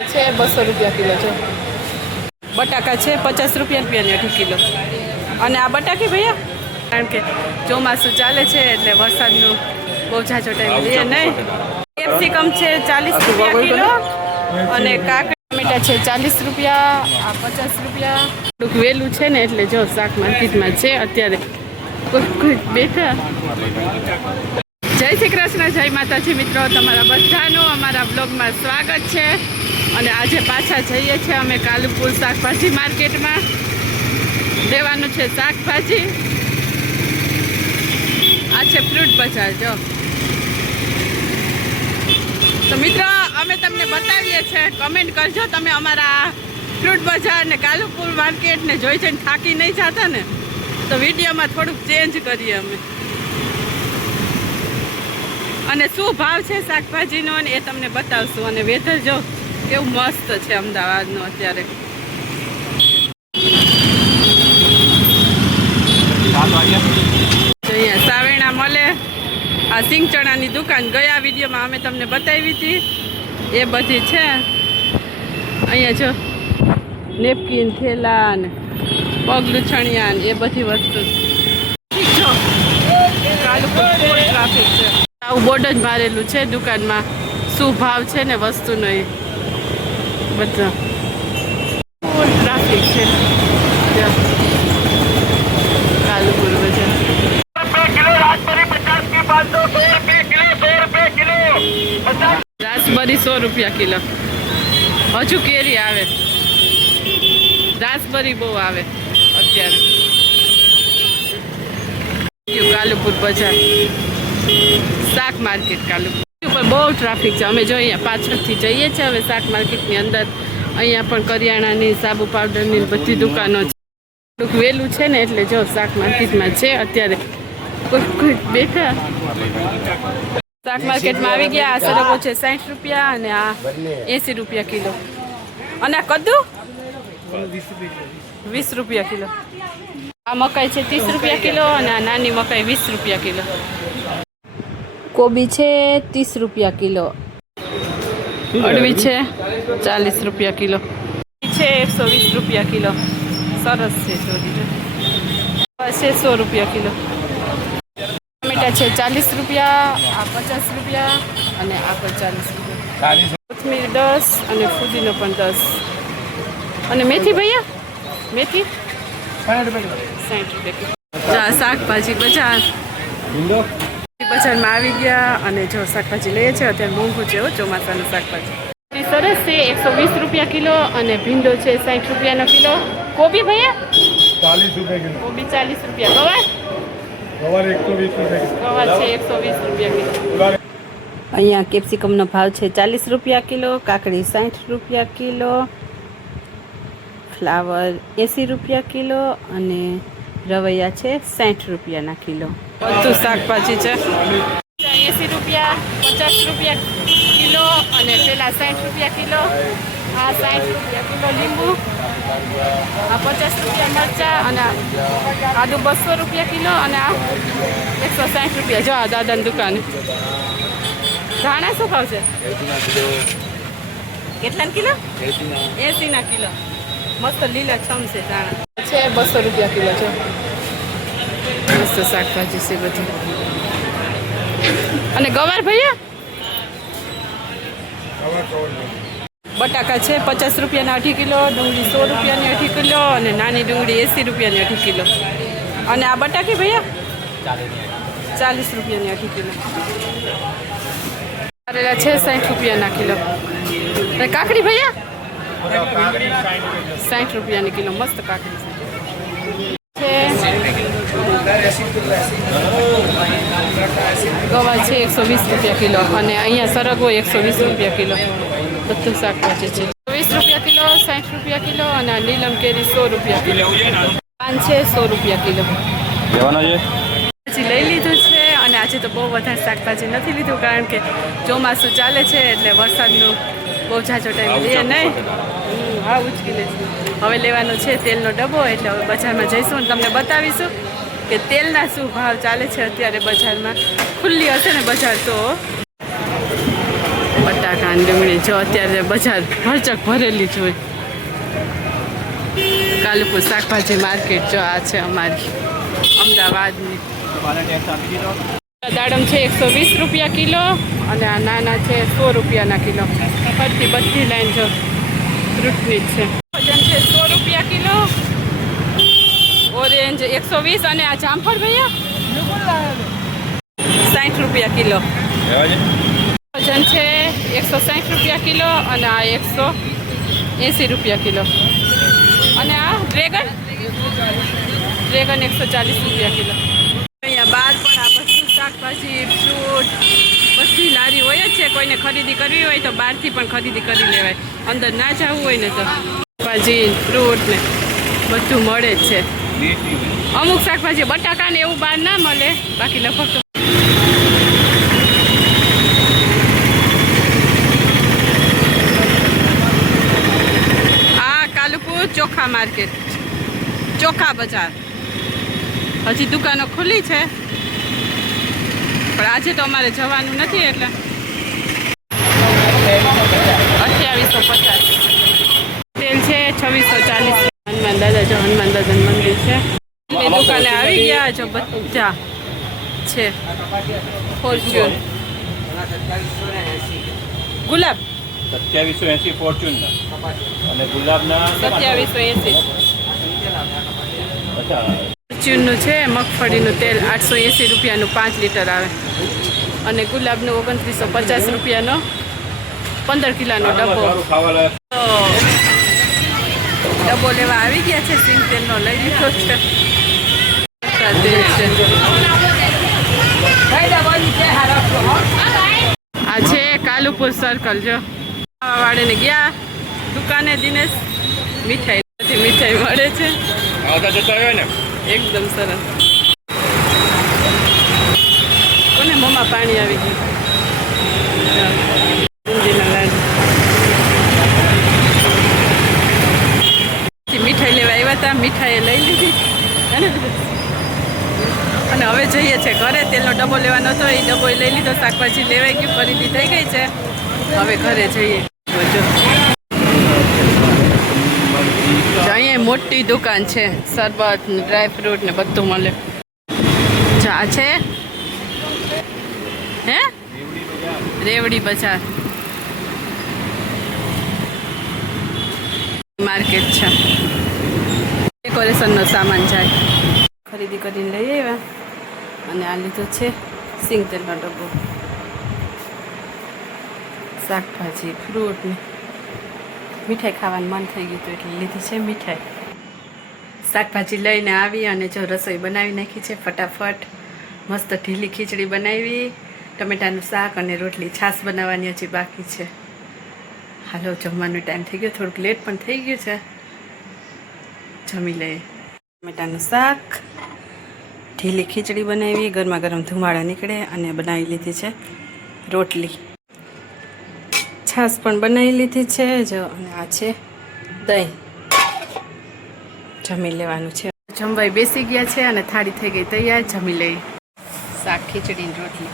છે 200 રૂપિયા કિલો છે. બટાકા છે 50 રૂપિયાની 2 કિલો. અને આ બટાકી ભૈયા કારણ કે ચોમાસું ચાલે છે એટલે વરસાદનું બહુ ઝાઝો ટાઈમ લઈએ નહીં. કેપ્સિકમ છે 40 રૂપિયા કિલો અને કાકડી ટમેટા છે 40 રૂપિયા. આ 50 રૂપિયા. થોડુંક વહેલું છે ને એટલે જો શાક માર્કેટમાં છે અત્યારે કોઈ બેઠા. જય શ્રી કૃષ્ણ, જય માતાજી મિત્રો, તમારા બધાનું અમારા બ્લોગમાં સ્વાગત છે. અને આજે પાછા જઈએ છીએ અમે કાલુપુર શાકભાજી માર્કેટમાં. લેવાનું છે શાકભાજી. આ છે ફ્રૂટ બજાર. જો તો મિત્રો અમે તમને બતાવીએ છીએ, કમેન્ટ કરજો તમે અમારા ફ્રૂટ બજાર ને કાલુપુર માર્કેટ ને જોઈ જઈને થાકી નહીં જતા ને, તો વિડીયોમાં થોડુંક ચેન્જ કરીએ અમે. અને શું ભાવ છે શાકભાજીનો ને એ તમને બતાવશું. અને વેધર જો કેવું મસ્ત છે અમદાવાદનું અત્યારે. અહીંયા સાવેણા મળે. આ સિંગ ચણાની દુકાન ગયા વિડીયોમાં અમે તમને બતાવી હતી એ બધી છે. અહીંયા જો નેપકિન, થેલા ને પગ લૂછણિયા ને એ બધી વસ્તુ. જો કાલુપુર ફૂલ ટ્રાફિક છે. આવું બોર્ડ જ મારેલું છે દુકાનમાં, શું ભાવ છે ને વસ્તુનો એ બધા. ફૂલ ટ્રાફિક છે કાલુપુર બજાર. રાસબરી 100 રૂપિયા કિલો. હજુ કેરી આવે, રાસબરી બહુ આવે અત્યારે. કાલુપુર બજાર શાક માર્કેટ કાલુપુર ઉપર બહુ ટ્રાફિક છે. અમે જો અહીંયા પાછળથી જઈએ છીએ હવે શાક માર્કેટની અંદર. અહીંયા પણ કરિયાણાની, સાબુ પાવડરની બધી દુકાનો છે. થોડુંક વહેલું છે ને એટલે જો શાક માર્કેટમાં છે અત્યારે કોઈ બેઠા. શાક માર્કેટમાં આવી ગયા. આ સરગવો છે 60 રૂપિયા અને આ 80 રૂપિયા કિલો. અને આ કદ્દુ 20 રૂપિયા કિલો. આ મકાઈ છે 30 રૂપિયા કિલો અને આ નાની મકાઈ 20 રૂપિયા કિલો. કોબી છે 30 રૂપિયા કિલો. અડવી છે 40 રૂપિયા કિલો. છે 120 રૂપિયા કિલો. સરસ છે ચોરી છે 100 રૂપિયા કિલો. ટમેટા છે 40 રૂપિયા. આ 50 રૂપિયા અને આ પણ 40 રૂપિયા. કોથમીર 10 અને ફુદીનો પણ 10. અને મેથી ભૈયા મેથી 60 રૂપિયા. શાકભાજી બજાર બજારમાં આવી ગયા અને જો શાકભાજી લઈએ છીએ. અત્યારે મોંઘું છે ચોમાસાનું શાકભાજી. સરસ છે 120 રૂપિયા કિલો અને ભીંડો છે 60 રૂપિયાનો કિલો. કોબી ભૈયા 40 રૂપિયા કિલો. કોબી 40 રૂપિયા. ગવાર ગવાર 120 રૂપિયા. ગવાર છે 120 રૂપિયા કિલો. અહીંયા કેપ્સિકમનો ભાવ છે 40 રૂપિયા કિલો. કાકડી 60 રૂપિયા કિલો. ફ્લાવર 80 રૂપિયા કિલો અને રવૈયા છે 60 રૂપિયાના કિલો. બધું શાકભાજી છે 80 રૂપિયા, 50 રૂપિયા કિલો અને પેલા 60 રૂપિયા કિલો. આ 60 રૂપિયા કિલો લીંબુ. આ 50 રૂપિયા મરચા અને આદુ 200 રૂપિયા કિલો અને આ 160 રૂપિયા. જો આ દાદાની દુકાને ધાણા શું ભાવ છે? કેટલાના કિલો? 80ના કિલો. મસ્ત લીલા છમ છે ધાણા છે 200 રૂપિયા કિલો છે. મસ્ત શાકભાજી છે બધી. અને ગવાર ભૈયા બટાકા છે 50 રૂપિયાના 2 કિલો. ડુંગળી 100 રૂપિયાની 2 કિલો અને નાની ડુંગળી 80 રૂપિયાની 2 કિલો. અને આ બટાકી ભૈયા 40 રૂપિયાની 2 કિલો. કારેલા છે 60 રૂપિયાના કિલો. અને કાકડી ભૈયા 60 રૂપિયાની કિલો. મસ્ત કાકડી છે. ગવાર છે 120 રૂપિયા કિલો અને અહીંયા સરગવો 120 રૂપિયા કિલો. બધું શાકભાજી છે 20 રૂપિયા કિલો, 60 રૂપિયા કિલો અને આ નીલમ કેરી 100 રૂપિયા કિલો. પાન છે 100 રૂપિયા કિલો. લઈ લીધું છે અને આજે તો બહુ વધારે શાકભાજી નથી લીધું કારણ કે ચોમાસું ચાલે છે એટલે વરસાદનું બહુ ઝાઝો ટાઈમ લઈએ નહીં. હા ઉચકી લઈશું. હવે લેવાનો છે તેલનો ડબ્બો એટલે હવે બજારમાં જઈશું અને તમને બતાવીશું કે તેલના શું ભાવ ચાલે છે અત્યારે બજારમાં. ખુલ્લી હશે ને બજાર તો બટાકા અને ડુંગળી જો અત્યારે બજાર ભરચક ભરેલી જ હોય. કાલુપુર શાકભાજી માર્કેટ જો આ છે અમારી અમદાવાદની. દાડમ છે 120 રૂપિયા કિલો અને આ નાના છે 100 રૂપિયાના કિલો. બધી લાઈન જો ફ્રૂટની જ છે. વજન છે 100 રૂપિયા કિલો, ઓરેન્જ 120 અને આ જામફળ ભૈયા 60 રૂપિયા કિલો. વજન છે 160 રૂપિયા કિલો અને આ 180 રૂપિયા કિલો. અને આ ડ્રેગન 140 રૂપિયા કિલો. અહીંયા બહાર પણ આ બધું શાકભાજી ફ્રૂટ બધી લારી હોય જ છે. કોઈને ખરીદી કરવી હોય તો બહારથી પણ ખરીદી કરી લેવાય. અંદર ના જવું હોય ને તો શાકભાજી ફ્રૂટ ને બધું મળે જ છે. અમુક શાકભાજી બટાકા ને એવું બહાર ના મળે, બાકી લગભગ તો ચોખા માર્કેટ, ચોખા બજાર. હજી દુકાનો ખુલ્લી છે પણ આજે તો અમારે જવાનું નથી એટલે 2850. તેલ છે 2640. હનુમાન દાદા જો હનુમાન દાદાનું મંદિર છે. એ દુકાને આવી ગયા જો બધા છે. ફોર્ચ્યુન ગુલાબ 2780 ફોર્ચ્યુન અને ગુલાબના 2780. ફોર્ચ્યુનનું છે મગફળીનું તેલ 880 રૂપિયાનું 5 લીટર આવે અને ગુલાબનું 2950 રૂપિયાનો 15 કિલોનો ડબ્બો. ડબ્બો લેવા આવી ગયા છે. સિંગ તેલનો લઈ લીધો છે. આ છે કાલુપુર સર્કલ. જો વાળીને ગયા દુકાને દિનેશ મીઠાઈ મળે છે. એકદમ સરસ. કોને મોંમાં પાણી આવી ગયું. બુંદીના લાડુ. મીઠાઈ લેવા આવ્યા હતા, મીઠાઈ લઈ લીધી અને હવે જઈએ છે ઘરે. તેલનો ડબ્બો લેવાનો હતો, એ ડબ્બો લઈ લીધો. શાકભાજી લેવાઈ ગયું, ખરીદી થઈ ગઈ છે. હવે ઘરે જઈએ. અહીંયા મોટી દુકાન છે. શરબત ને ડ્રાય ફ્રૂટ ને બધું મળે. ચા છે હે રેવડી બજાર માર્કેટ છે. ડેકોરેશનનો સામાન જાય. ખરીદી કરીને લઈ આવ્યા અને આ લીધો છે સિંગ તેલનો ડબ્બો. શાકભાજી ફ્રૂટ ને મીઠાઈ ખાવાનું મન થઈ ગયું હતું એટલે લીધી છે મીઠાઈ. શાકભાજી લઈને આવી અને જો રસોઈ બનાવી નાખી છે ફટાફટ. મસ્ત ઢીલી ખીચડી બનાવી, ટમેટાનું શાક અને રોટલી. છાશ બનાવવાની હજી બાકી છે. હાલો જમવાનો ટાઈમ થઈ ગયો, થોડુંક લેટ પણ થઈ ગયું છે. જમી લઈએ. ટમેટાનું શાક, ઢીલી ખીચડી બનાવી, ગરમા ગરમ ધુમાડા નીકળે અને બનાવી લીધી છે રોટલી. છાશ પણ બનાવી લીધી છે જો. અને આ છે દહીં. જમી લેવાનું છે. જમવાઈ બેસી ગયા છે અને થાળી થઈ ગઈ તૈયાર. જમી લઈ શાક ખીચડી રોટલી.